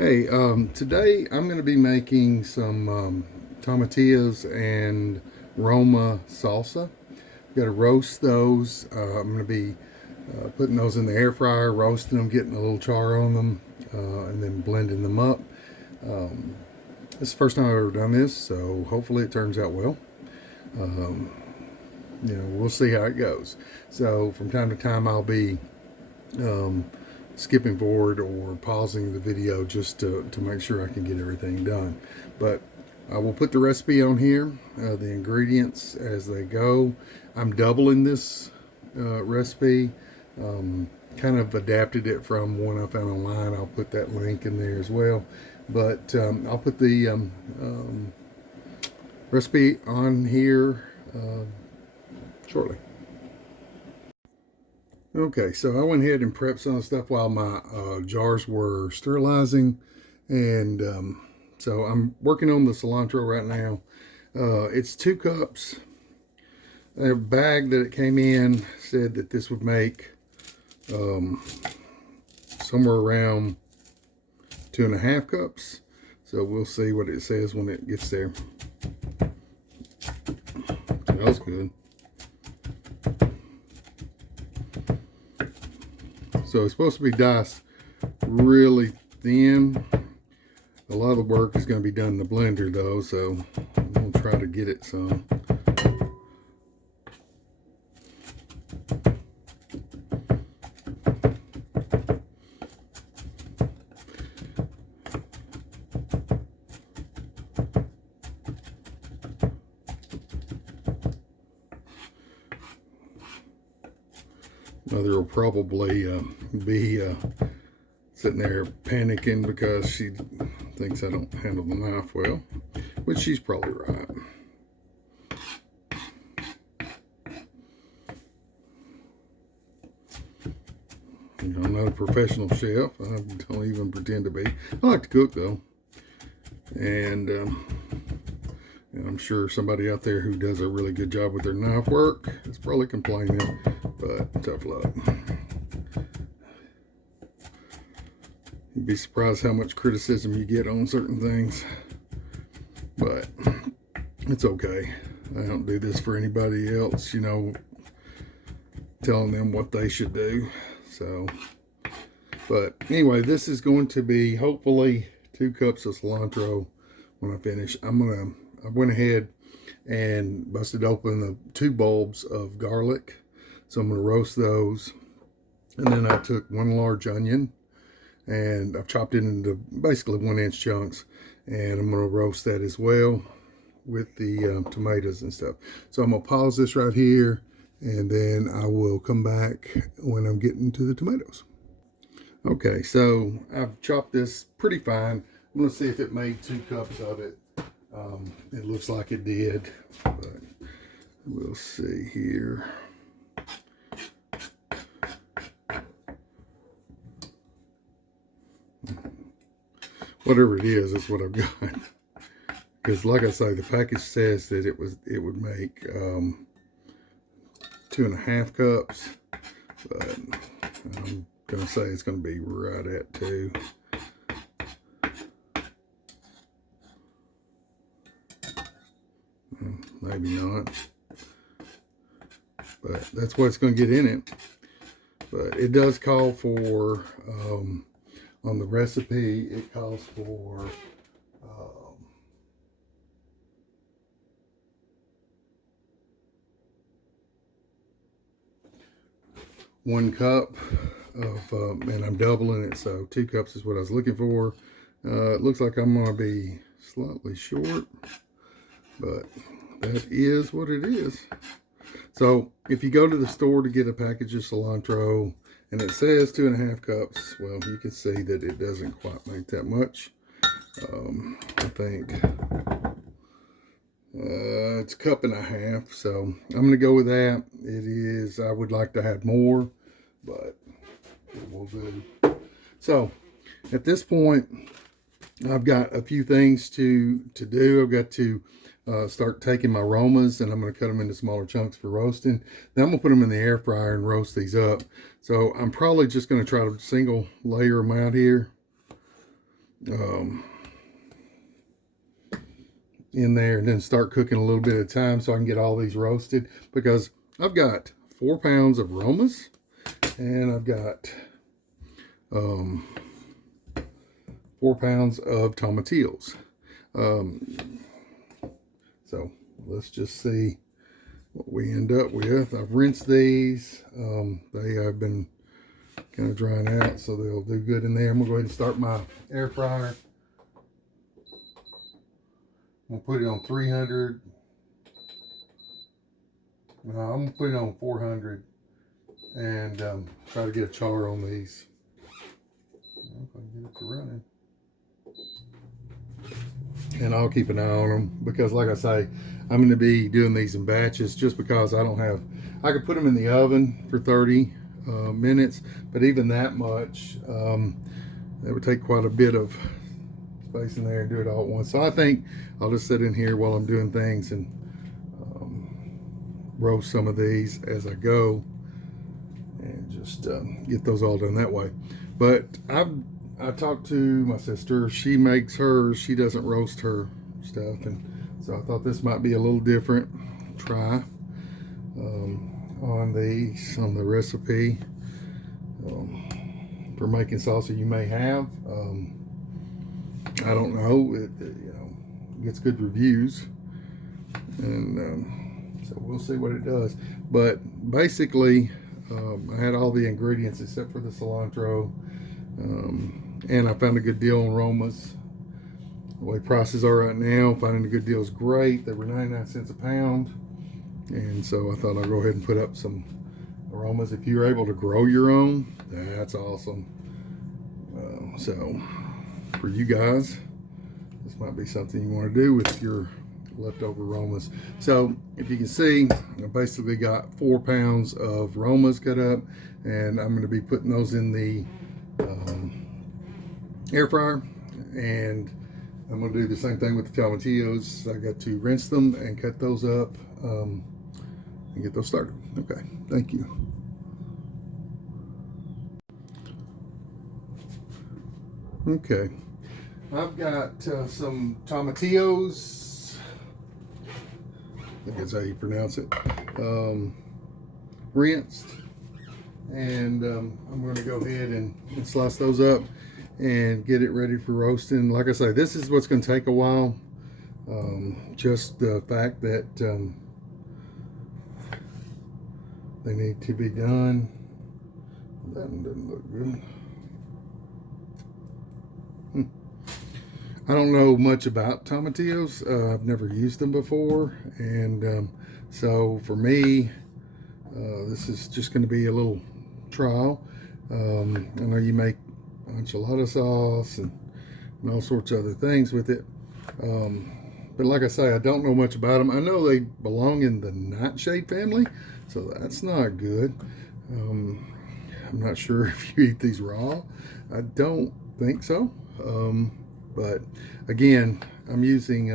Hey, today I'm going to be making some tomatillos and Roma salsa. Got to roast those. I'm going to be putting those in the air fryer, roasting them, getting a little char on them, and then blending them up. This is the first time I've ever done this, so hopefully it turns out well. Um, we'll see how it goes. So from time to time I'll be um, skipping forward or pausing the video just to make sure I can get everything done. But I will put the recipe on here, the ingredients as they go. I'm doubling this recipe. Kind of adapted it from one I found online. I'll put that link in there as well. But I'll put the recipe on here shortly. Okay, so I went ahead and prepped some stuff while my jars were sterilizing. And so I'm working on the cilantro right now. It's 2 cups. A bag that it came in said that this would make somewhere around 2.5 cups. So we'll see what it says when it gets there. Smells good. So it's supposed to be diced really thin. A lot of the work is going to be done in the blender though, so I'm going to try to get it some. Mother will probably be sitting there panicking because she thinks I don't handle the knife well, which she's probably right. I'm not a professional chef. I don't even pretend to be. I like to cook though, and I'm sure somebody out there who does a really good job with their knife work is probably complaining, but tough luck. You'd be surprised how much criticism you get on certain things, but it's okay. I don't do this for anybody else, telling them what they should do. So, but anyway, this is going to be hopefully 2 cups of cilantro when I finish. I went ahead and busted open the 2 bulbs of garlic. So I'm going to roast those. And then I took 1 large onion and I've chopped it into basically 1-inch chunks. And I'm going to roast that as well with the tomatoes and stuff. So I'm going to pause this right here and then I will come back when I'm getting to the tomatoes. Okay, so I've chopped this pretty fine. I'm going to see if it made 2 cups of it. It looks like it did, but we'll see here. Whatever it is, that's what I've got. Because, like I say, the package says that it would make 2.5 cups, but I'm gonna say it's gonna be right at 2. Maybe not, but that's what's going to get in it. But it does call for, on the recipe, it calls for 1 cup of, and I'm doubling it, so 2 cups is what I was looking for. It looks like I'm going to be slightly short, but that is what it is. So if you go to the store to get a package of cilantro and it says 2.5 cups, well, you can see that it doesn't quite make that much. I think it's 1.5 cups, so I'm going to go with that. It is, I would like to have more, but it will do. So at this point, I've got a few things to do. I've got to start taking my Romas and I'm going to cut them into smaller chunks for roasting. Then I'm going to put them in the air fryer and roast these up. So I'm probably just going to try to single layer them out here. um, in there, and then start cooking a little bit at a time so I can get all these roasted, because I've got 4 pounds of Romas and I've got 4 pounds of tomatillos. So let's just see what we end up with. I've rinsed these. They have been kind of drying out, so they'll do good in there. I'm gonna go ahead and start my air fryer. I'm gonna put it on 300. No, I'm gonna put it on 400 and try to get a char on these. I don't know if I can get it to running. And I'll keep an eye on them, because like I say, I'm going to be doing these in batches, just because I don't have, I could put them in the oven for 30 minutes, but even that much, it would take quite a bit of space in there and do it all at once. So I think I'll just sit in here while I'm doing things and roast some of these as I go, and just get those all done that way. But I talked to my sister. She makes hers. She doesn't roast her stuff, and so I thought this might be a little different try on the recipe for making salsa you may have. I don't know. It gets good reviews, and so we'll see what it does. But basically, I had all the ingredients except for the cilantro. And I found a good deal on Romas. The way prices are right now, finding a good deal is great. They were 99 cents a pound. And so I thought I'd go ahead and put up some aromas. If you're able to grow your own, that's awesome. So for you guys, this might be something you want to do with your leftover Romas. So if you can see, I basically got 4 pounds of Romas cut up, and I'm going to be putting those in the air fryer, and I'm going to do the same thing with the tomatillos. I got to rinse them and cut those up and get those started. Okay, thank you. Okay, I've got some tomatillos, I think that's how you pronounce it, rinsed, and I'm going to go ahead and slice those up and get it ready for roasting. Like I say, this is what's going to take a while. Just the fact that they need to be done. That one doesn't look good. I don't know much about tomatillos. I've never used them before, and so for me, this is just going to be a little trial. I know you make enchilada sauce and all sorts of other things with it, but like I say, I don't know much about them. I know they belong in the nightshade family, so that's not good. I'm not sure if you eat these raw. I don't think so, but again, I'm using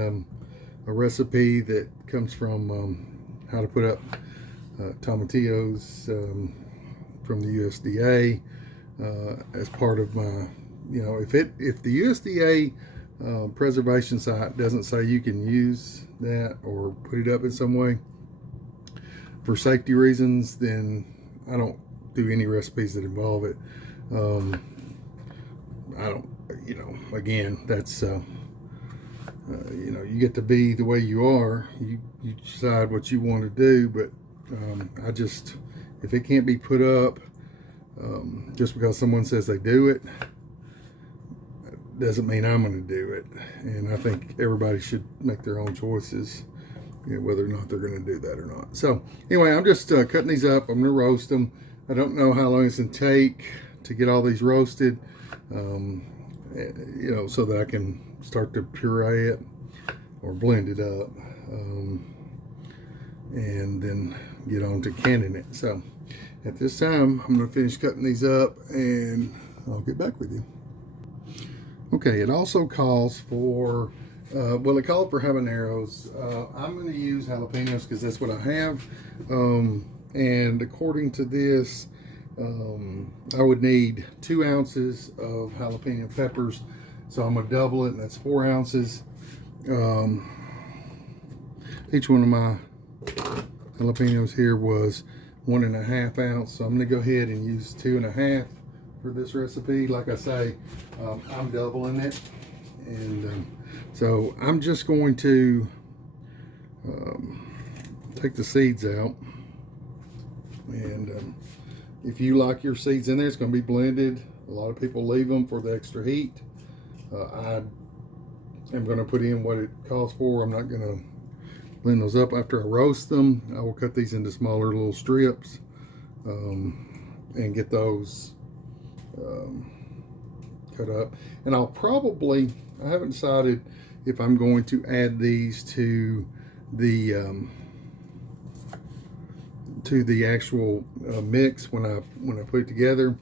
a recipe that comes from how to put up tomatillos from the USDA. As part of my, if the USDA preservation site doesn't say you can use that or put it up in some way for safety reasons, then I don't do any recipes that involve it. I don't, again, that's you get to be the way you are. You decide what you want to do, but I just, if it can't be put up just because someone says they do it, doesn't mean I'm going to do it. And I think everybody should make their own choices, whether or not they're going to do that or not. So anyway, I'm just cutting these up. I'm going to roast them. I don't know how long it's going to take to get all these roasted, so that I can start to puree it or blend it up, and then get on to canning it. So at this time, I'm going to finish cutting these up, and I'll get back with you. Okay, it also calls for, it called for habaneros. I'm going to use jalapenos because that's what I have. And according to this, I would need 2 ounces of jalapeno peppers, So I'm gonna double it, and that's 4 ounces. Each one of my jalapenos here was 1.5 ounce, so I'm gonna go ahead and use 2.5 for this recipe. Like I say, I'm doubling it, and so I'm just going to take the seeds out, and if you like your seeds in there, it's going to be blended. A lot of people leave them for the extra heat. I am going to put in what it calls for. I'm not going to blend those up. After I roast them, I will cut these into smaller little strips and get those cut up. And I'll probably, I haven't decided if I'm going to add these to the actual mix when I put it together,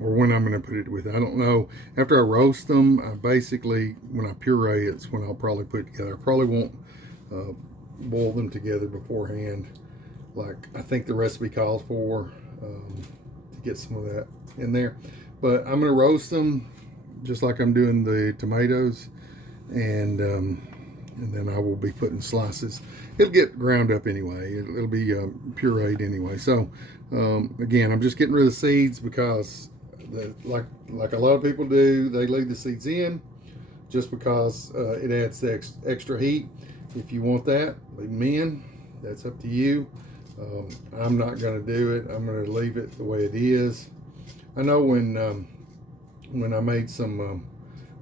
or when I'm going to put it with it. I don't know. After I roast them, I basically, when I puree, it's when I'll probably put it together. I probably won't boil them together beforehand, like I think the recipe calls for, to get some of that in there. But I'm going to roast them just like I'm doing the tomatoes, and then I will be putting slices. It'll get ground up anyway. It'll be pureed anyway. So again, I'm just getting rid of the seeds because, like a lot of people do, they leave the seeds in just because it adds the extra heat. If you want that, leave them in. That's up to you. I'm not going to do it. I'm going to leave it the way it is. I know when I made some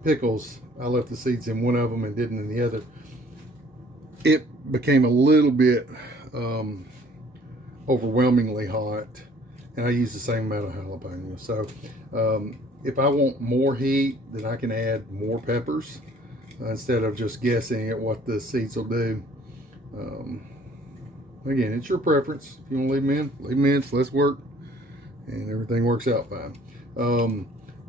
pickles, I left the seeds in one of them and didn't in the other. It became a little bit overwhelmingly hot, and I used the same amount of jalapenos. So if I want more heat, then I can add more peppers instead of just guessing at what the seeds will do. Again, it's your preference. If you want to leave them in, leave them in. It's less work, and everything works out fine.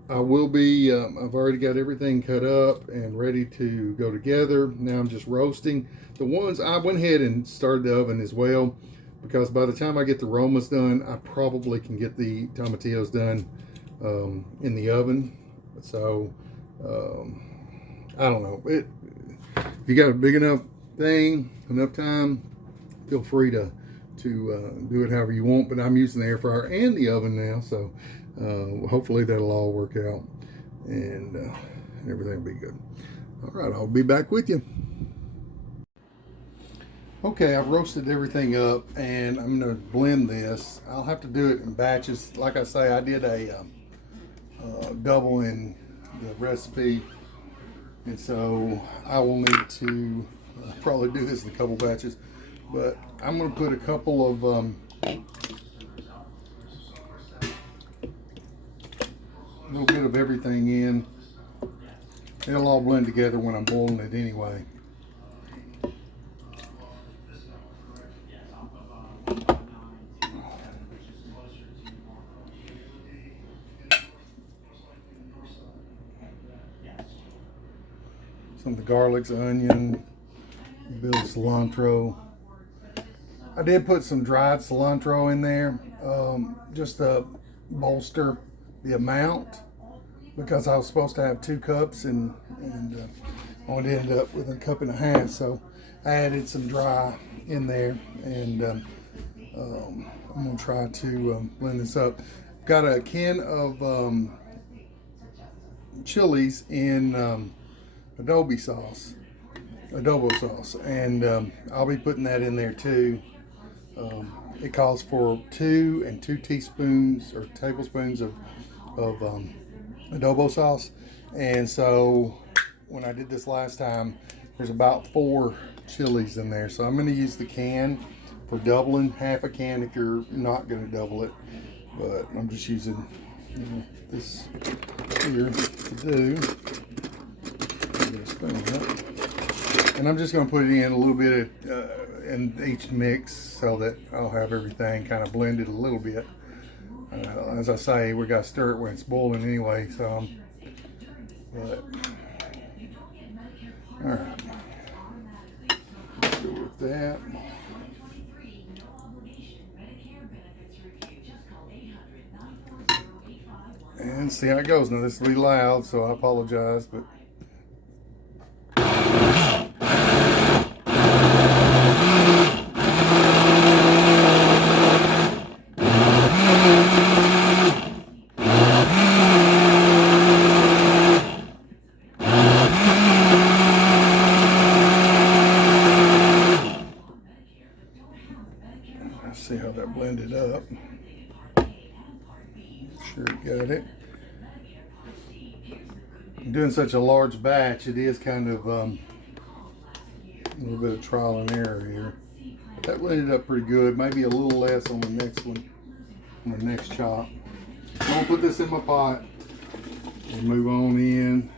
I will be, I've already got everything cut up and ready to go together. Now I'm just roasting. The ones, I went ahead and started the oven as well, because by the time I get the Romas done, I probably can get the tomatillos done in the oven. So, I don't know. If you got a big enough thing, enough time, feel free to do it however you want. But I'm using the air fryer and the oven now, so hopefully that'll all work out, and everything will be good. All right, I'll be back with you. Okay, I've roasted everything up, and I'm going to blend this. I'll have to do it in batches. Like I say, I did a double in the recipe, and so I will need to probably do this in a couple batches. But I'm going to put a couple of a little bit of everything in. It'll all blend together when I'm boiling it anyway. Some of the garlics, onion, a bit of cilantro. I did put some dried cilantro in there just to bolster the amount, because I was supposed to have 2 cups and I only ended up with 1.5 cups. So I added some dry in there, and I'm going to try to blend this up. Got a can of chilies in adobo sauce, and I'll be putting that in there too. It calls for 2 and 2 teaspoons or tablespoons of adobo sauce, and so when I did this last time, there's about 4 chilies in there. So I'm going to use the can for doubling, half a can if you're not going to double it, but I'm just using this here to do. And I'm just going to put it in a little bit in each mix so that I'll have everything kind of blended a little bit. As I say, we got to stir it when it's boiling anyway. So, but all right, let's go with that. And see how it goes. Now this will be loud, so I apologize, but let's see how that blended up. Sure got it. I'm doing such a large batch, it is kind of a little bit of trial and error here. But that blended up pretty good. Maybe a little less on the next one, on the next chop. I'm gonna put this in my pot and move on in.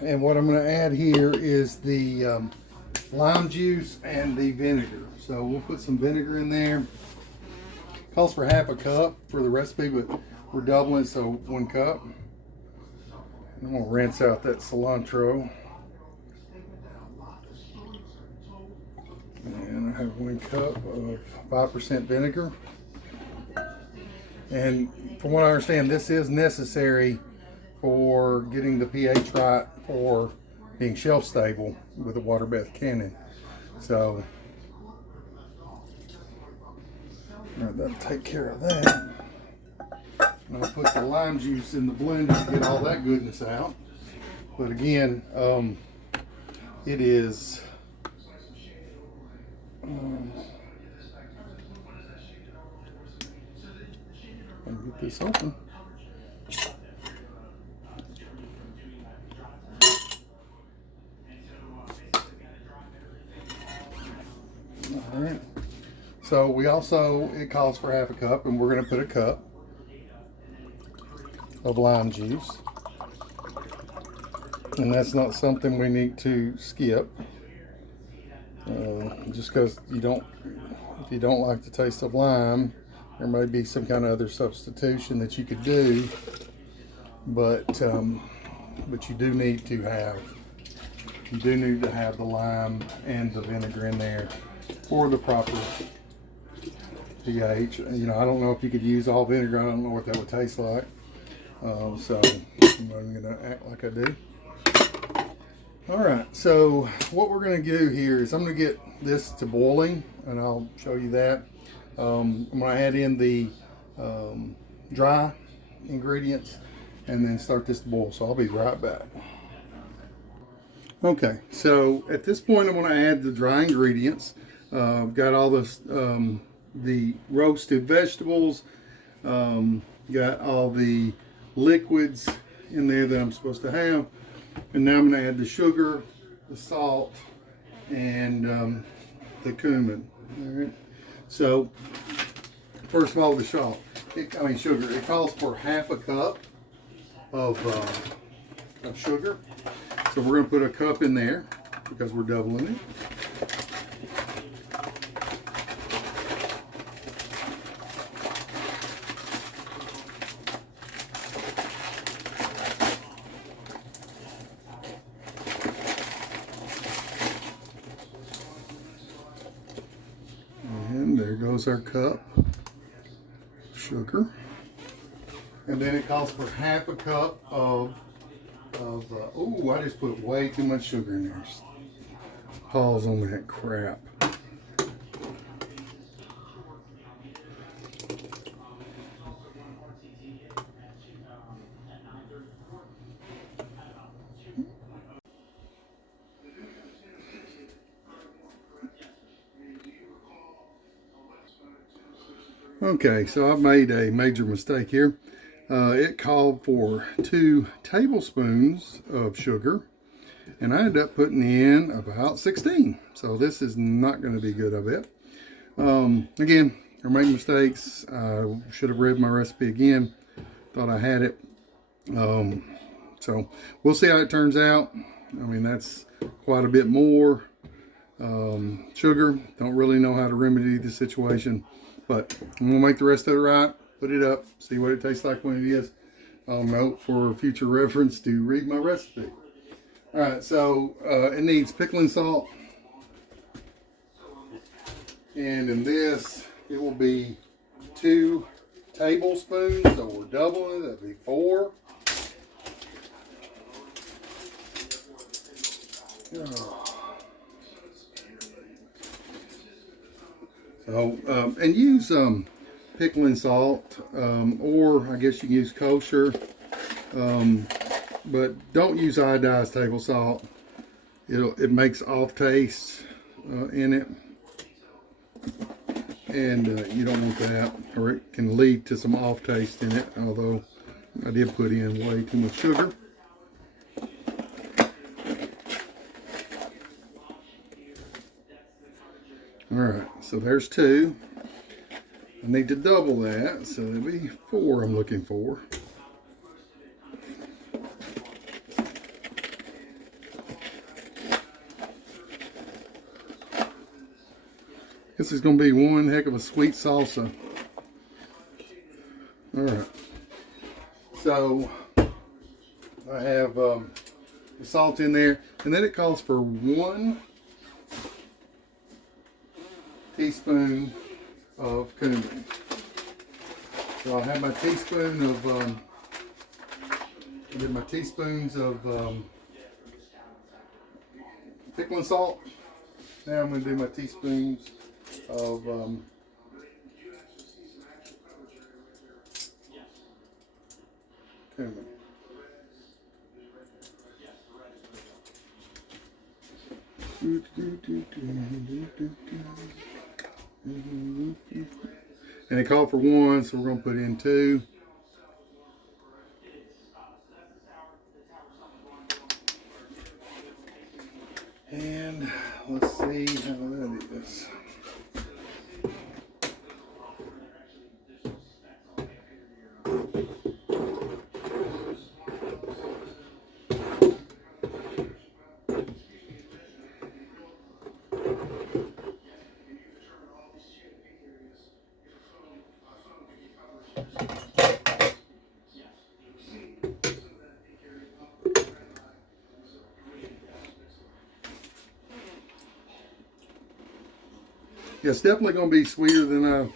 And what I'm gonna add here is the lime juice and the vinegar. So we'll put some vinegar in there. Calls for half a cup for the recipe, but we're doubling, so 1 cup. I'm gonna rinse out that cilantro. And I have 1 cup of 5% vinegar. And from what I understand, this is necessary for getting the pH right for being shelf stable with a water bath cannon. So that'll take care of that. And I'll put the lime juice in the blender to get all that goodness out. But again, it is let me get this open. All right. So we also, it calls for half a cup, and we're going to put a cup of lime juice. And that's not something we need to skip. Just because if you don't like the taste of lime, there may be some kind of other substitution that you could do. But you do need to have the lime and the vinegar in there for the proper pH. You know, I don't know if you could use all vinegar. I don't know what that would taste like. So I'm gonna act like I do. All right, so what we're gonna do here is I'm gonna get this to boiling, and I'll show you that. I'm gonna add in the dry ingredients and then start this to boil. So I'll be right back. Okay, so at this point I'm gonna add the dry ingredients. I've got all this, the roasted vegetables, got all the liquids in there that I'm supposed to have. And now I'm going to add the sugar, the salt, and the cumin. All right. So first of all, the sugar. It calls for half a cup of sugar. So we're going to put a cup in there because we're doubling it. And there goes our cup of sugar. And then it calls for half a cup of oh, I just put way too much sugar in there. Pause on that crap. Okay, so I've made a major mistake here. It called for 2 tablespoons of sugar, and I ended up putting in about 16. So this is not going to be good, I bet. Again, I make mistakes. I should have read my recipe again. Thought I had it. So we'll see how it turns out. I mean, that's quite a bit more sugar. Don't really know how to remedy the situation. But I'm going to make the rest of it right, put it up, see what it tastes like when it is. I'll note for future reference to read my recipe. All right, so it needs pickling salt. And in this, it will be 2 tablespoons, so we're doubling it. That'd be 4. So, and use pickling salt, or I guess you can use kosher, but don't use iodized table salt. It makes off taste in it, and you don't want that, or it can lead to some off taste in it. Although I did put in way too much sugar. All right, so there's 2. I need to double that, so it'll be 4 I'm looking for. This is going to be one heck of a sweet salsa. All right, so I have the salt in there, and then it calls for 1 teaspoon of cumin. So I'll have my teaspoon of I did my teaspoons of pickling salt. Now I'm going to do my teaspoons of cumin. And it called for 1, so we're going to put in 2. And let's see how that is. Yeah, it's definitely going to be sweeter than I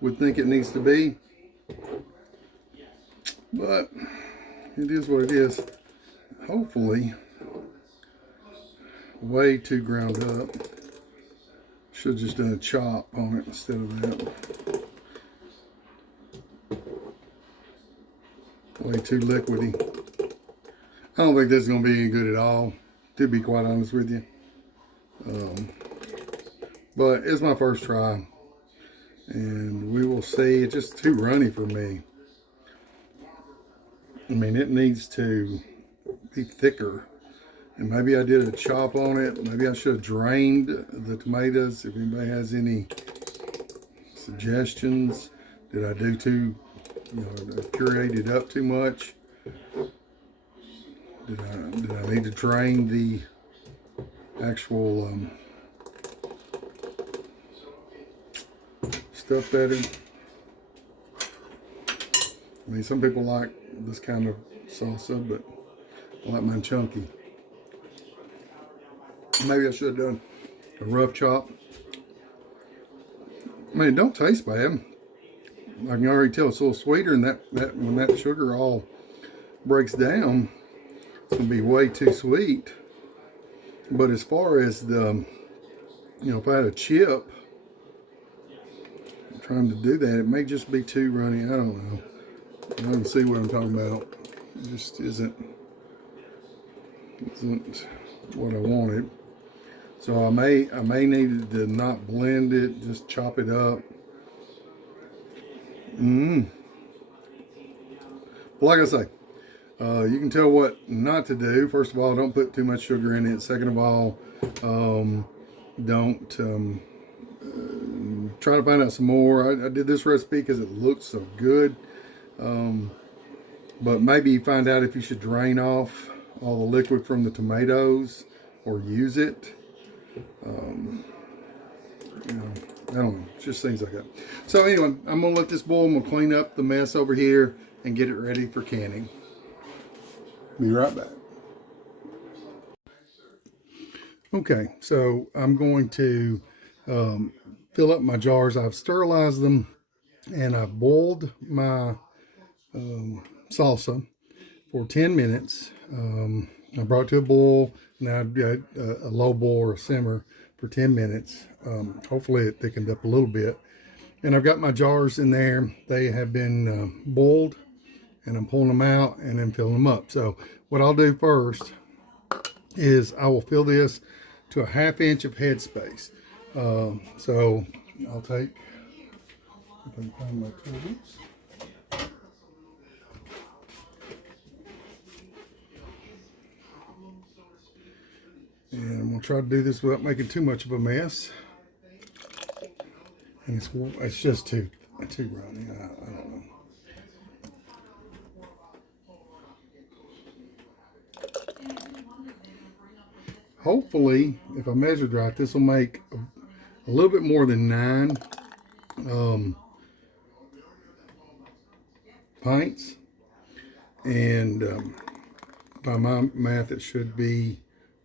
would think it needs to be. But it is what it is. Hopefully, way too ground up. Should have just done a chop on it instead of that. Way too liquidy. I don't think this is going to be any good at all, to be quite honest with you. But it's my first try, and we will see. It's just too runny for me. I mean, it needs to be thicker. And maybe I did a chop on it. Maybe I should have drained the tomatoes. If anybody has any suggestions, did I do too, pureed it up too much? Did I need to drain the actual stuff better? I mean, some people like this kind of salsa, but I like mine chunky. Maybe I should have done a rough chop. I mean, it don't taste bad. I can already tell it's a little sweeter, and that when that sugar all breaks down, it's gonna be way too sweet. But as far as the, if I had a chip, I'm trying to do that, it may just be too runny. I don't know. I don't see what I'm talking about. It just isn't what I wanted. So I may need to not blend it, just chop it up. Well, like I say, you can tell what not to do. First of all, don't put too much sugar in it. Second of all, don't try to find out some more. I did this recipe because it looked so good. But maybe you find out if you should drain off all the liquid from the tomatoes or use it. I don't know, just things like that. So anyway, I'm gonna let this boil. I'm gonna clean up the mess over here and get it ready for canning. Be right back. Okay, so I'm going to fill up my jars. I've sterilized them and I boiled my salsa for 10 minutes. I brought it to a boil. Now I've got a low boil or a simmer for 10 minutes. Hopefully it thickened up a little bit. And I've got my jars in there. They have been boiled, and I'm pulling them out and then filling them up. So what I'll do first is I will fill this to a 1/2 inch of headspace. So I'll take, if I can find my tools. And I'm gonna try to do this without making too much of a mess. And it's just too runny. I don't know. Hopefully, if I measured right, this will make a little bit more than 9 pints. And by my math, it should be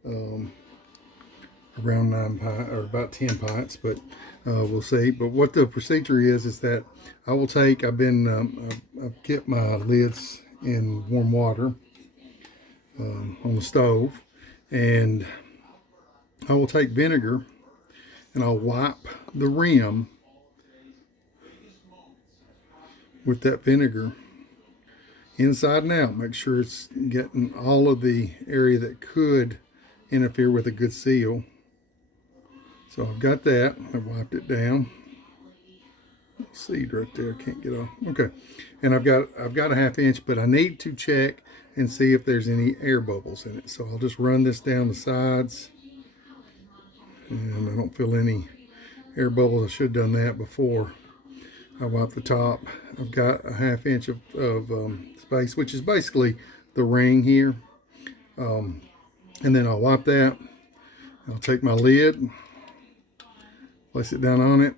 around 9 pints, or about 10 pints, but we'll see. But what the procedure is that I will take, I've kept my lids in warm water on the stove, and I will take vinegar and I'll wipe the rim with that vinegar inside and out. Make sure it's getting all of the area that could interfere with a good seal. So I've got that. I've wiped it down. Seed right there, can't get off. Okay, and I've got a 1/2 inch, but I need to check and see if there's any air bubbles in it. So I'll just run this down the sides, and I don't feel any air bubbles. I should have done that before I wipe the top. I've got a 1/2 inch of space, which is basically the ring here, and then I'll wipe that. I'll take my lid, place it down on it,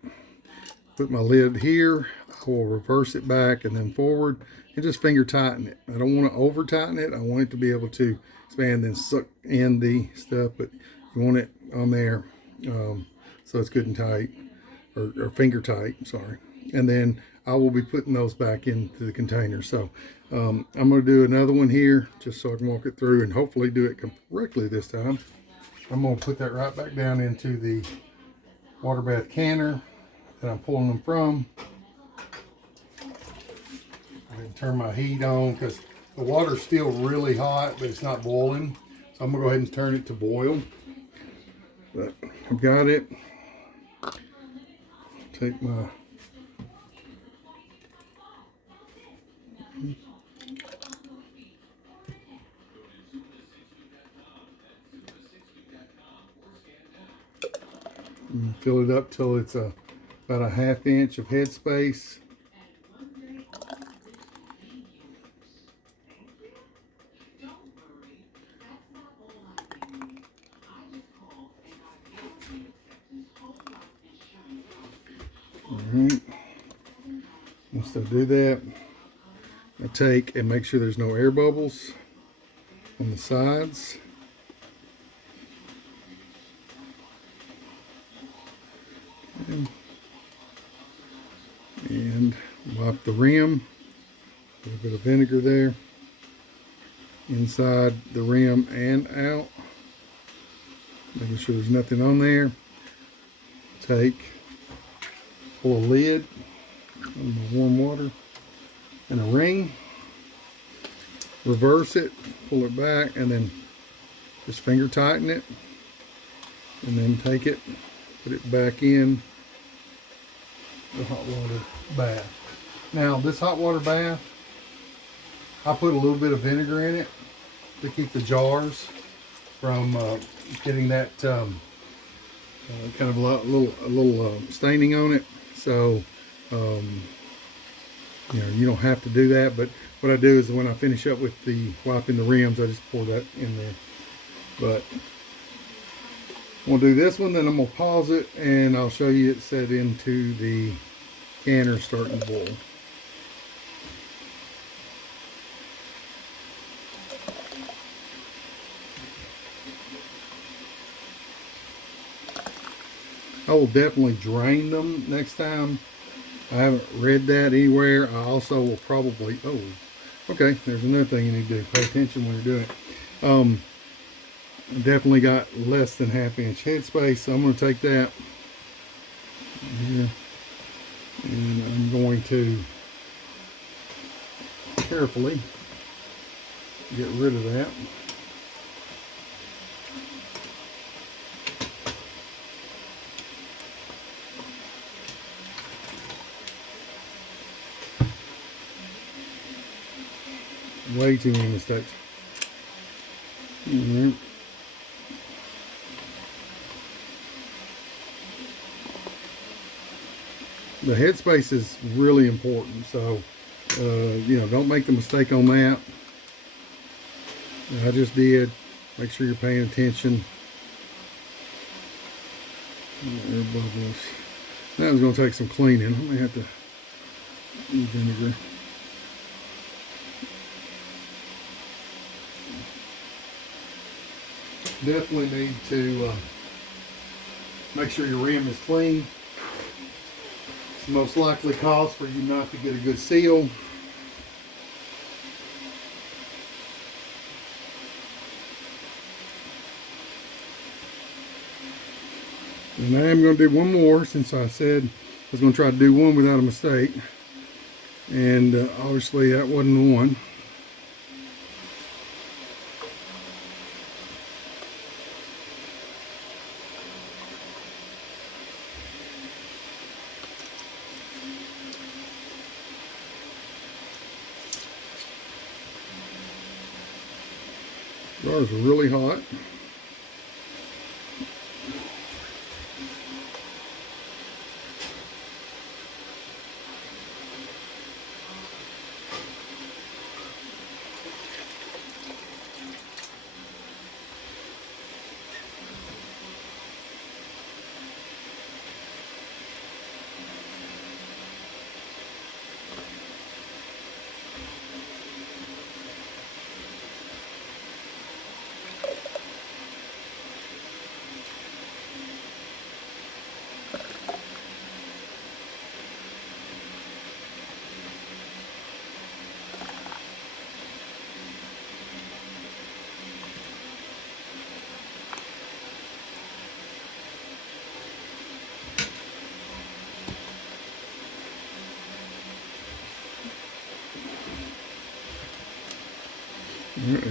put my lid here. I will reverse it back and then forward, and just finger tighten it. I don't want to over tighten it. I want it to be able to expand and suck in the stuff, but you want it on there so it's good and tight, or finger tight, sorry. And then I will be putting those back into the container. So I'm going to do another one here just so I can walk it through and hopefully do it correctly this time. I'm going to put that right back down into the water bath canner that I'm pulling them from. I can turn my heat on because the water's still really hot, but it's not boiling. So I'm going to go ahead and turn it to boil. But I've got it. Take my fill it up till it's about a 1/2 inch of headspace. All right. Once I do that, I take and make sure there's no air bubbles on the sides. And wipe the rim. A little bit of vinegar there. Inside the rim and out. Making sure there's nothing on there. Pull a lid on the warm water and a ring. Reverse it, pull it back, and then just finger tighten it. And then take it, put it back in the hot water bath. Now this hot water bath, I put a little bit of vinegar in it to keep the jars from getting that kind of a little staining on it. So you don't have to do that, but what I do is when I finish up with the wiping the rims, I just pour that in there. But we'll do this one, then I'm gonna pause it and I'll show you it set into the canner starting to boil. I will definitely drain them next time. I haven't read that anywhere. I also will probably, oh, okay, there's another thing you need to do. Pay attention when you're doing it. Definitely got less than ½ inch headspace, so I'm going to take that here, and I'm going to carefully get rid of that. Way too many mistakes. Right. The headspace is really important, so don't make the mistake on that. I just did. Make sure you're paying attention. Air bubbles. That was going to take some cleaning. I may have to use vinegar. Definitely need to make sure your rim is clean. It's the most likely cause for you not to get a good seal. And I am going to do one more, since I said I was going to try to do one without a mistake. And obviously that wasn't the one. Jars are really hot.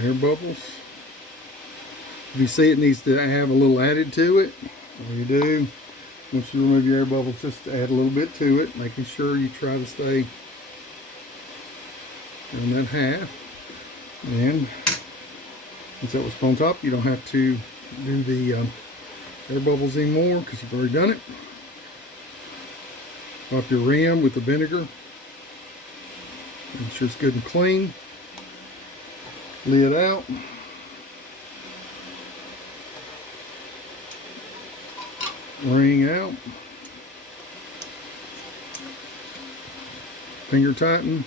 Air bubbles. If you see it needs to have a little added to it, all you do, once you remove your air bubbles, just add a little bit to it, making sure you try to stay in that half. And since that was on top, you don't have to do the air bubbles anymore because you've already done it. Wipe your rim with the vinegar. Make sure it's good and clean. Lid out. Ring out. Finger tighten.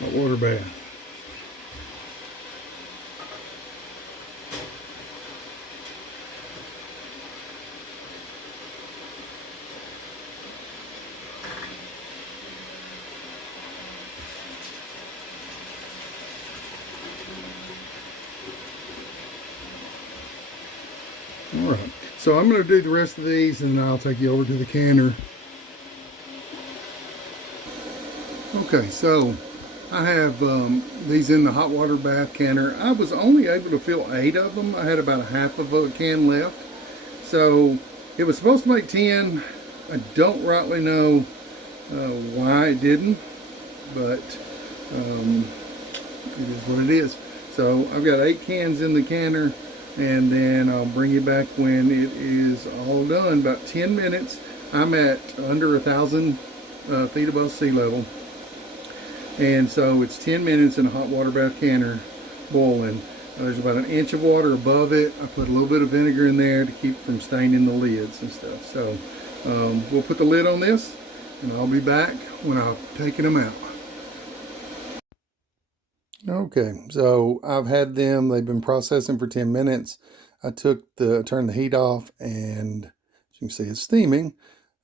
Hot water bath. All right, so I'm going to do the rest of these and I'll take you over to the canner. Okay, so I have these in the hot water bath canner. I was only able to fill 8 of them. I had about a half of a can left. So it was supposed to make 10. I don't rightly know why it didn't, but it is what it is. So I've got 8 cans in the canner, and then I'll bring you back when it is all done. About 10 minutes. I'm at under 1,000 feet above sea level. And so it's 10 minutes in a hot water bath canner boiling. There's about 1 inch of water above it. I put a little bit of vinegar in there to keep from staining the lids and stuff. So we'll put the lid on this, and I'll be back when I've taken them out. Okay, so I've had them. They've been processing for 10 minutes. I turned the heat off, and as you can see it's steaming.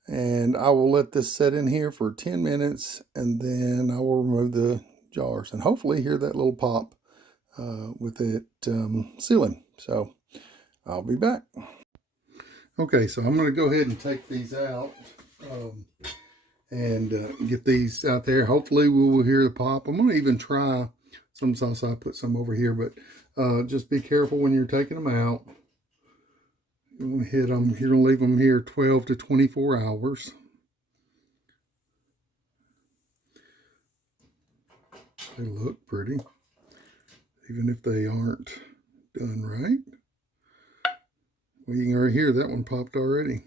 And I will let this set in here for 10 minutes, and then I will remove the jars and hopefully hear that little pop with it sealing. So I'll be back. Okay, so I'm going to go ahead and take these out and get these out there. Hopefully we will hear the pop. I'm going to even try some salsa. I put some over here, but just be careful when you're taking them out. You want to hit them. You're going to leave them here 12 to 24 hours. They look pretty, even if they aren't done right. Well, you can already hear that one popped already.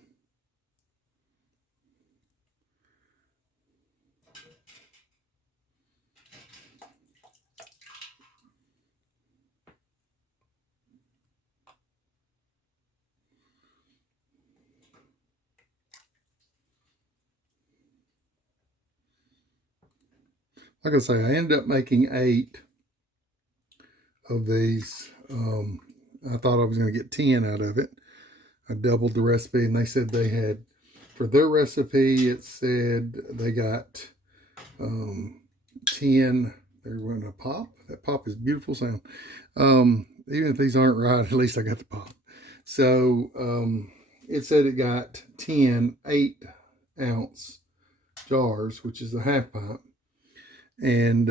Like I say, I ended up making 8 of these. I thought I was going to get 10 out of it. I doubled the recipe, and they said they had, for their recipe, it said they got 10. They're going to pop. That pop is beautiful sound. Even if these aren't right, at least I got the pop. So it said it got 10 8-ounce jars, which is a half pint. And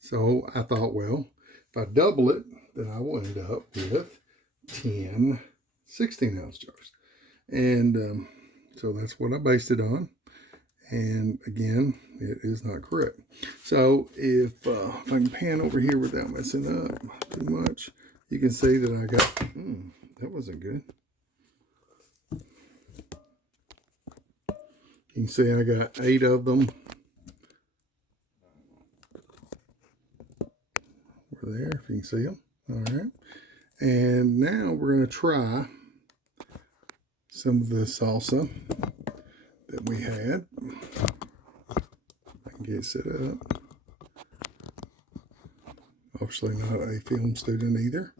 so I thought, well, if I double it, then I will end up with 10 16-ounce jars. And so that's what I based it on. And again, it is not correct. So if I can pan over here without messing up too much, you can see that I got, that wasn't good. You can see I got 8 of them. Over there, if you can see them. All right. And now we're going to try some of the salsa that we had. I can get it set up. Obviously not a film student either.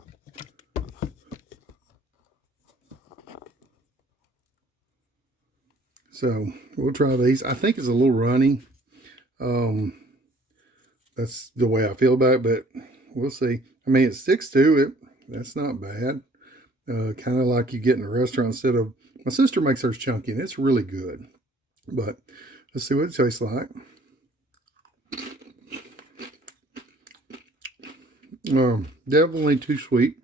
So we'll try these. I think it's a little runny. That's the way I feel about it, but we'll see. I mean, it sticks to it. That's not bad. Kind of like you get in a restaurant instead of, my sister makes hers chunky, and it's really good. But let's see what it tastes like. Definitely too sweet.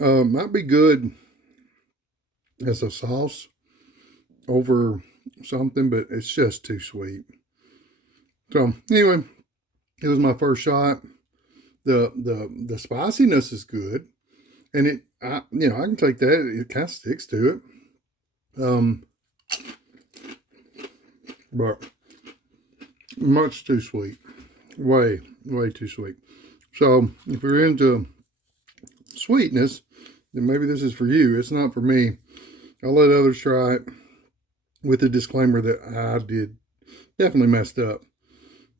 Might be good as a sauce over something, but it's just too sweet. So anyway, it was my first shot. The spiciness is good, and I can take that. It kind of sticks to it. But much too sweet. Way too sweet. So if you're into sweetness, then maybe this is for you. It's not for me. I'll let others try it with the disclaimer that I did definitely messed up.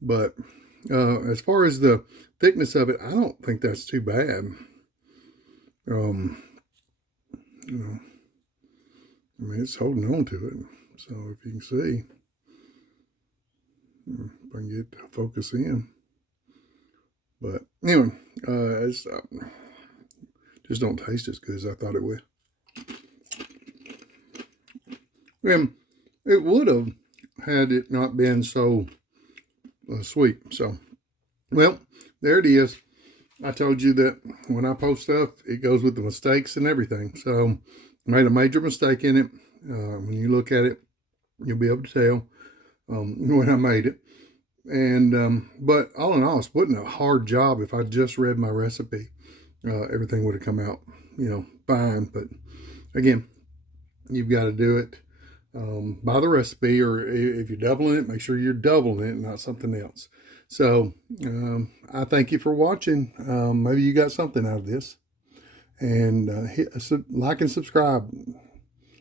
But as far as the thickness of it, I don't think that's too bad. I mean, it's holding on to it. So if you can see, if I can get to focus in. But anyway, it's just don't taste as good as I thought it would. And it would have had it not been so sweet. So, well, there it is. I told you that when I post stuff, it goes with the mistakes and everything. So, I made a major mistake in it. When you look at it, you'll be able to tell when I made it. And but all in all, it wasn't a hard job. If I just read my recipe, everything would have come out, fine. But again, you've got to do it by the recipe, or if you're doubling it, make sure you're doubling it, not something else. So I thank you for watching. Maybe you got something out of this, and hit like and subscribe,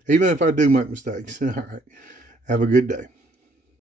even if I do make mistakes. All right, have a good day.